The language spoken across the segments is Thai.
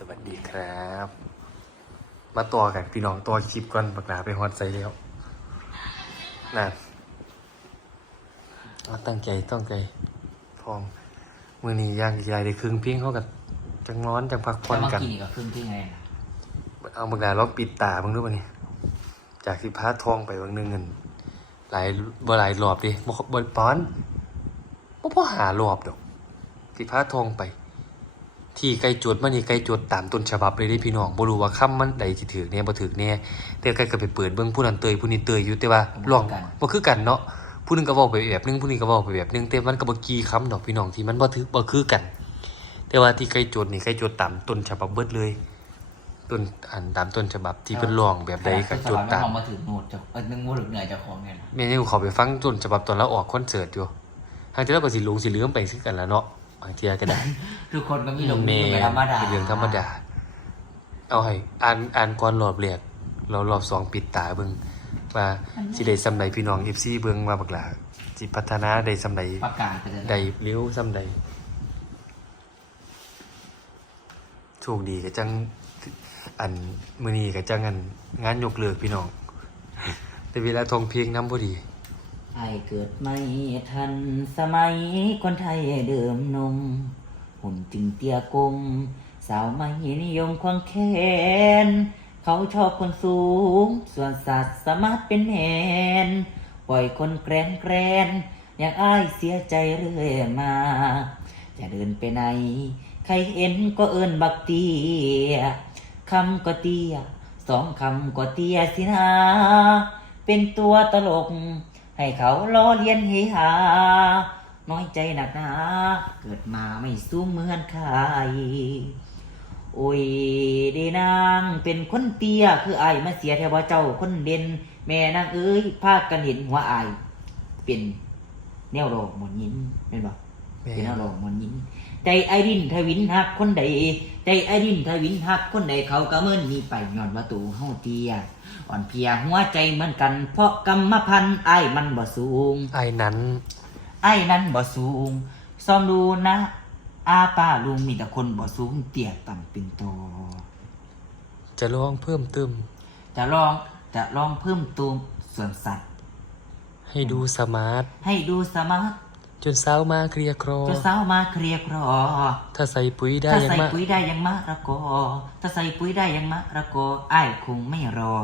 สวัสดีครับ มาตัวกันพี่น้องตัวคลิปก่อนปากหนาไปฮอดใส่แล้วนั่นเอาตั้งใจตั้งใจพองมือนี้ย่างกี่ไรได้ครึ่งเพียงเขากับจังร้อนจังพักผ่อนแล้วเมื่อกันกี้นี่ก็ขึ้นที่ไงนะเอาปากหนาล็อกปิดตาบ้างด้วยปะนี่จากสิพาทองไปบางนึงเงินหลายบ่หลายรอบดิบ่บ่ป้อนบ่พอหารอบดอกสิพาทองไป ที่ไกลจวดมันนี่ไกลจวดตามต้นฉบับเลยเด้พี่น้องบ่รู้ว่าคำมันใดสิถือแน่บ่ถือแน่แต่ไกลก็ไปเปิดเบิ่งผู้นั้นเตยผู้นี้เตยอยู่แต่ว่าลองบ่คือกันเนาะผู้หนึงก็เว้าไปแบบนึงผู้นี้ก็เว้าไปแบบนึงแต่มันก็บ่กี่คำดอกพี่น้องที่มันบ่ถือบ่คือกัน แต่ว่าที่ไกลจวดนี่ไกลจวดตามต้นฉบับเบิดเลยต้นอันตามต้นฉบับที่เพิ่นร้องแบบใดก็จวดตามเอมาถึงโหนดจะเออนึงว่าหรือเหนื่อยจะของไงนะแม่ยังเขาไปฟังต้นฉบับตอนเราออกคอนเสิร์ตอยู่ทางที่เราก็สิลงสิลืมไปซึ่งกันแล้วเนาะ บางเทียก็ได้ทุกคนก็มีหลงแม่เป็นธรรมดาเป็นเรื่องธรรมดา เอาให้อ่านอ่านก่อนรอบแรกเรารอบสองปิดตาเบิ่งว่าสิได้ซำใดพี่น้อง FC เบิ่งว่าบักหลาสิพัฒนาได้ซำใดประกาศไปเลยได้เร็วซำใดโชคดีก็จังอันมื้อนี้ก็จังอันงานยกเลิกพี่น้อง แต่เวลาทองเพลงนำบ่ดี ไอเกิดไม่ทันสมัยคนไทยเดิมนมหุ่นจึงเตี้ยกลมสาวไม่นิยมควงแขน เขาชอบคนสูง ส่วนสัตว์สามารถเป็นแหนปล่อยคนแกรนแกรนอย่างอ้ายเสียใจเรื่อยมาจะเดินไปไหน ใครเห็นก็เอินบักเตียคำก็เตียสองคำก็เตียสินะเป็นตัวตลก ให้เขาล้อเลียนเฮฮา น้อยใจหนักหนา เกิดมาไม่สู้เหมือนใคร โอ้ยเดนางเป็นคนเตี้ยคืออายมาเสียแทว่าเจ้าคนเด่น แม่นางเอ้ยพากันเห็นหัวอายเป็นแนวโลกหมอนยินเป็นบ่แม่เป็นแนวโลกหมอนยิน ใจไอรินทวินหักคนใดใจไอรินทวินหักคนใดเขาก็เมินมีไปย้อนว่าตูเฮาเตี้ยอ่อนเพลียหัวใจเหมือนกัน เพราะกรรมพันธุ์ไอ้ายมันบ่สูง ไอ้นั้น ไอ้นั้นบ่สูงซ้อมดูนะ อาป้าลุงมีแต่คนบ่สูงเตี้ยต่ำเป็นโต จะลองเพิ่มเติมจะลองจะลองเพิ่มตูมส่วนสัตว์ ให้ดูสมาร์ท ให้ดูสมาร์ท จนสาวมาเคลียร์ครอจะสาวมาเคลียร์ครอถ้าใส่ปุ๋ยได้ถ้ายังใส่มาปุ๋ยได้ยังมะระกอถ้าใส่ปุ๋ยได้ยังมะระกอไอ้ายคงไม่รอ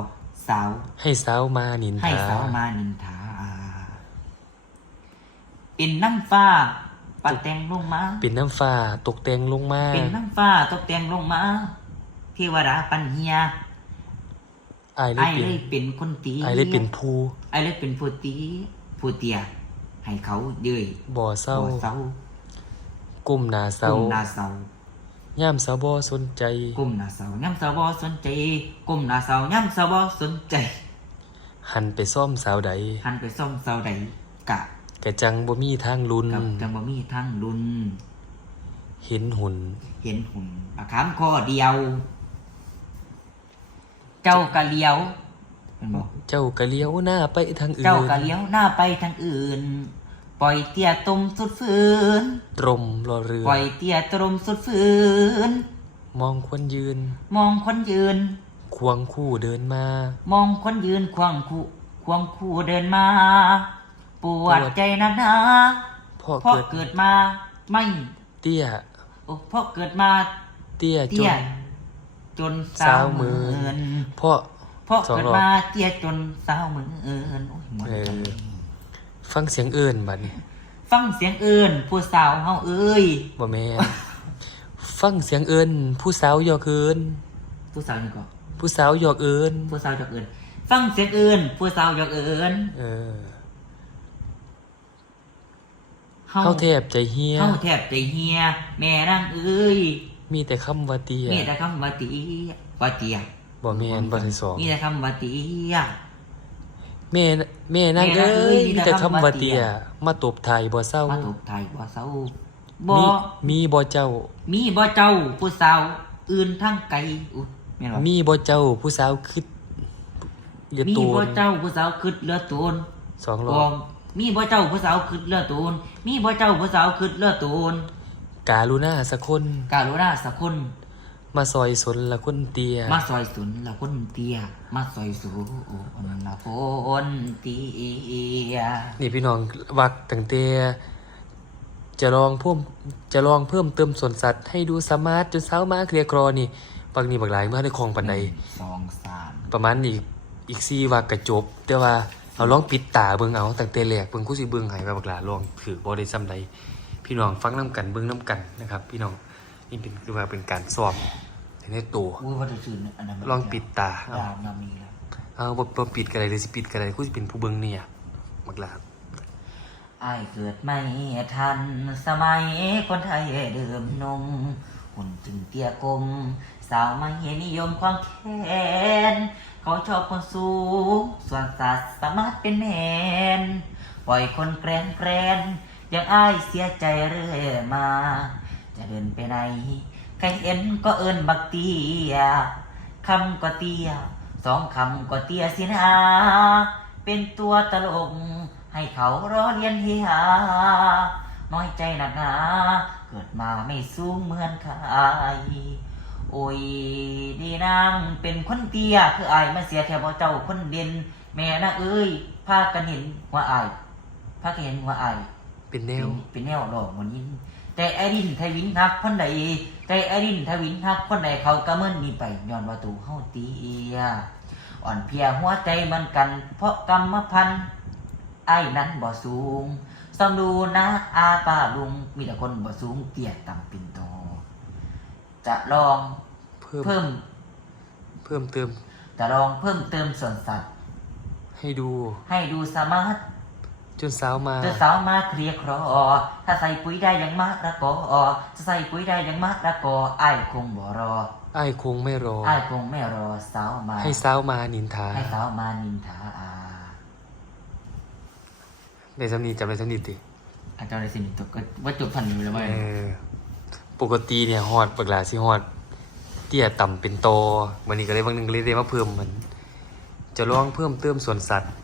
สาว ให้สาวมานินให้ทาสาวมานินทาเป็นน้ำฟ้าปัดแต่งลงมา เป็นน้ำฟ้าตกแต่งลงมาเป็นน้ำฟ้าตกแต่งลงมาเทวดาปัญเฮียไอ้ายเลไอ้ยเป็นเลยเป็นคนตีไอ้ายเลยเป็นภู ไอ้เลยเป็นผู้ตีผู้เตีย ให้เขาเยื่อยบ่อเศร้าบ่เศร้ากุ้มหนาเศร้าก้มหน้าเศร้าย่ามสาวบ่สนใจก้มหน้าเศร้าย่ำเศร้าบ่สนใจก้มหน้าเศร้าย่ำเศร้าบ่สนใจ หันไปซ่อมสาวใด หันไปส่องเศร้าใดกะกะจังบ่มีทางลุนกับจังบ่มีทางลุนเห็นหุ่น เห็นหุ่นปลาคามข้อเดียว เจ้ากะเลียว เป็นบอกเจ้ากะเลี้ยวหน้าไปทางอื่น เจ้ากะเลี้ยวหน้าไปทางอื่น ปล่อยเตี้ยตมสุดฝืน ตรมรอเรือ ปล่อยเตี้ยตรมสุดฝืน มองคนยืน มองคนยืน ควงคู่เดินมา มองคนยืนควงคู่ควงคู่เดินมา ปวดปวดใจนักหนาพ่อเพราะเกิดเกิดมาไม่ เตี้ยโอ้เพราะเกิดมา เตี้ยจเตี้ยนจนสาสาววหมื่หมื่นนพ่อ เพราะสองเกิดรอบ มาเตี้ยจนสาวหมื่นโอ้ยหมดเอกันอฟังเสียงเอื่นบัดนี้ฟังเสียงเอื่นผู้สาวเฮาเอ้ยบ่แม่นฟังเสียงเอินผู้สาวหยอกเอินผู้สาวนี่ก็ผู้สาวหยอกเอินผู้สาวหยอกเอินฟังเสียงเอื่นผู้สาวหยอกเอินเออเฮาเฮาแทบใจเฮีย เฮาแทบใจเฮีย แม่นางเอ้ยมีแต่คำว่าเตี้ยมีแต่คำว่าตีว่าเตีย บ่แม่นบ่ได้สองมีแต่คำว่าตีแม่น่ะแม่นางแม่นางเอ้เอ้ยยมีแต่คำว่ามีแต่คำว่าเตี้เตี้ยยมาตบไทยบ่เศร้ามาตบไทยบ่เศร้าบ่มีมีบ่เจ้า มีบ่เจ้าผู้สาวอื่นทั้งไกลอุ๊ยแม่นบ่มีบ่เจ้าผู้สาวคิดเหลือมีตูบ่นเจ้าผู้สาวคิดเหลือตูนสองรบ่อบมีบ่เจ้าผู้สาวคิดเหลือตูนมีบ่เจ้าผู้สาวคิดเหลือตูนกาลุณาสักคนการุณาสักคน มาซอยสนละคนเตีย มาซอยสุนละคนเตีย มาซอยสูนละคนเตียนี่พี่น้องวักตั้งแต่จะลองเพิ่มจะลองเพิ่มเติมสวนสัตว์ ให้ดูสมาร์ทจนเช้ามาเคลียร์ครอนี่บางนี่บางหลายเมื่อได้คลองปันใดสองสามประมาณอีกอีกสี่วักกระจบ แต่ว่าเอาลองปิดตาเบิ่งเอาตั้งแต่แรกเบิ่งกูสิเบิ่งให้ว่าบักหลาลองถือบ่ได้ซ้ำใดพี่น้องฟังน้กันเบิ่งน้กันนะครับ พี่น้อง นี่เป็นคือว่าเป็นการสอบในตัวอุ้ยว่าจะซื้ออันนั้นลองปิดตาเอาดาวนามีแล้วเอาบ่บ่ปิดกันเลยหรือสิปิดกันเลยกูสิเป็นผู้เบิ่งเนี่ยบักหลาอายเกิดไม่ทันสมัยคนไทยเดิมนมหุ่นจึงเตี้ยกลมสาวไม่นิยมความแค้นเขาชอบคนสูง ส่วนสัตว์สามารถเป็นแมน ปล่อยคนแกรนแกรนยังอายเสียใจเรื่อยมา จะเดินไปไหนใครเห็นก็เอินบักเตียคำก็เตียสองคำก็เตียสินะเป็นตัวตลก ให้เขารอเรียนเฮียน้อยใจหนักหนาเกิดมาไม่สูงเหมือนใครโอ้ยดีนางเป็นคนเตียคืออายมาเสียแค่บ่เจ้าคนเด่นแม่นะเอ้ยพากันเห็นหัวอายพากันเห็นหัวอายเป็นแนเป็นวเป็นแนวหลอกมันยิน แต่ไอรินไทวินฮักคนใดแต่ไอรินไทวินฮักคนใดเขาก็เมื่นมีไปย้อนว่าตูเฮาเตียอ่อนเพลียหัวใจเหมันกัน เพราะกรรมพันธุ์ไอ้นั้นบ่สูงซองดูนะอาป้าลุงมีแต่คนบ่สูงเตี้ยต่ำปิ่นโตจะลองเพิ่มเพิ่มเพิ่มเติม จะลองเพิ่มเติมส่วนสัตว์ ให้ดู ให้ดูสามารถ จนสาวมา จะสาวมาเคลียร์ครอถ้าใส่ปุ๋ยได้อยังมากระกอจะใส่ปุ๋ยได้อยังมากระกอไอ้ายคงบ่รอไอ้ายคงไม่รอ ไอ้ายคงไม่รอสาวมา ให้สาวมานินทาให้สาวมานินทาอาในสำนีจำในสำนีติอาจารย์ในสิ่งตัวก็ว่าจบพันอยู่แล้วไหมเออปกติเนี่ยฮอดปกหลาสิฮอด เตี้ยต่ำเป็นโตวันนี้ก็เลยบางหนึงก็เลยได้มาเพิ่มมัน จะลองเพิ่มเติมสวนสัตว์อืม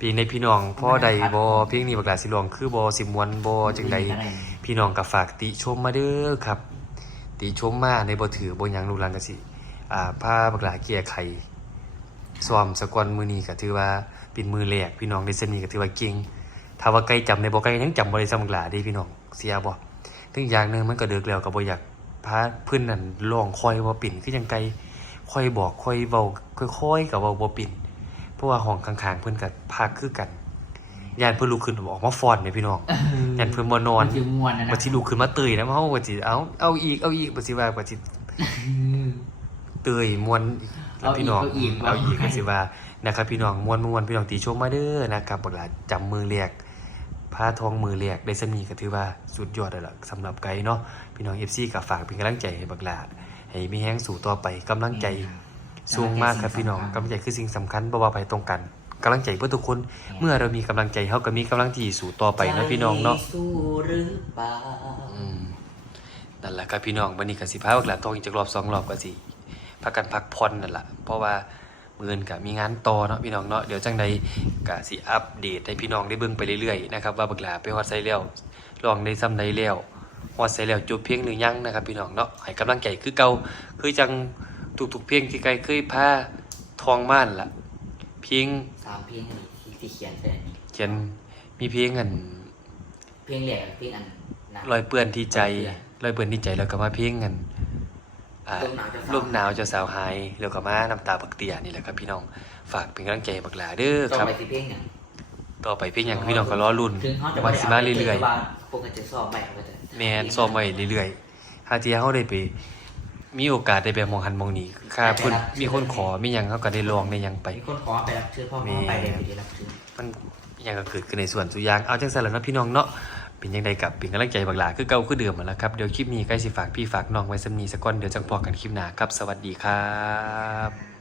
ปีในพี่น้องพ่อใดบอเพียงนี้ปกหลาสิลองคือบอสิมวนบอจังใดพี่น้องกับฝากติชมมาเด้อครับ ติชมมาในบ่ถือบ่หยังลูกหลานก็สิอ่าพาบักหลาแก้ไขซ้อมสะกอนมื้อนี้ก็ถือว่าเป็นมือแรกพี่น้องได้เส้นนี้ก็ถือว่าเก่งถ้าว่าไกลจำได้บ่ไกลยังจำบ่ได้ซ้ำบักหลาเด้พี่น้องเสียบ่ถึงอย่างหนึงมันก็ดึกแล้วก็บ่อยากพาเพิ่นนั่นร้องค่อยบ่ปิ่นคือจังไกลค่อยบอกค่อยเว้าค่อยๆก็เว้าบ่ปิ่นเพ ราะว่าห้องข้างๆเพิ่นก็พากคือกันยานเพิ่นลุกขึ้นออกมาฟ้อนแม่พี่น้องยานเพิ่นบ่นอนมันคือมวนนะนะบัดสิลุกขึ้นมาเตยนะเฮาบัดสิเอาเอาอีกเอาอีกบัดสิว่าบัดสิเตยมวนอีกแล้วพี่น้องเอาอีกเอาอีกเอาอีกบัดสิว่านะครับพี่น้องมวนมวนพี่น้องตีชมมาเด้อนะครับบักหลาจำมือเรียกผ้าทองมือเรียกได้สมีก็ถือว่าสุดยอดแล้วล่ะสำหรับไกด์เนาะพี่น้อง FC ก็ฝากเป็นกำลังใจให้บักหลาให้มีแฮงสู่ต่อไปกำลังใจ สูงมากครับพี่น้องกำลังใจคือสิ่งสำคัญบ่ว่าไปตรงกันกำลังใจเพื่อทุกคน เมื่อเรามีกำลังใจเฮาก็มีกำลังใจสู่ต่อไปนะพี่น้องเนาะใจสู้หรือเปล่าอืมนั่นแหละครับพี่น้องวันนี้ก็สิพาบักหลาทองอีกจากรอบสองรอบก็สิพักกันพักผ่อนนั่นแหละเพราะว่ามือนกับมีงานต่อเนาะพี่น้องเนาะเดี๋ยวจังใดก็สิอัปเดตให้พี่น้องได้เบิ่งไปเรื่อยๆนะครับว่าบักหลาไปฮอดไซแล้วลองได้ซ้ำใดแล้วฮอดไซแล้วจบเพียงหรือยังนะครับพี่น้องเนาะให้กำลังใจคือเก่าคือจัง ทุกๆเพลงที่ไกลเคยพาทองม่านล่ะเพลงสามเพลงอันนี้ที่เขียนไปอันนี้เขียนมีเพลงอันเพลงแรกกับเพลงอันนะ รอยเปื้อนที่ใจรอยเปื้อนที่ใจแล้วก็มาเพลงกันอ่าลมหนาวจะสาว ลมหนาวจะสาวหายแล้วก็มาน้ำตาบักเตียนี่แหละครับพี่น้องฝากเป็นกำลังใจให้บักหลาเด้อต่อครับ ไปสิเพลงอย่างต่อไปเพลงอย่างพี่น้องก็รอรุ่นถึงเขาจะว่าสิมาเรื่อยๆปกติสอบไปเขาก็จะๆแม่นซ้อมไว้เรื่อยๆถ้าที่เฮาได้ไป มีโอกาสได้ไปมองหันมองนี่ค่าเพิ่นมีคนขอมีหยังเฮาก็ได้ลองได้หยังไป มีคนขอไปรับเชิญพ่อพ่อไปเลยไปรับเชิญมันอิหยังก็เกิดขึ้นในส่วนสุอยางเอาจังซั่นแหล้วนาะพี่น้องเนาะเป็นยังไงกับเป็นกำลังใจบักหลาคือเก่าคือเดิมนั่นแหล้วครับเดี๋ยวคลิปนี้ใกล้สิฝากพี่ฝากน้องไว้สำนีสักก่อนเดี๋ยวจังพอกันคลิปหน้าครับ สวัสดีครับ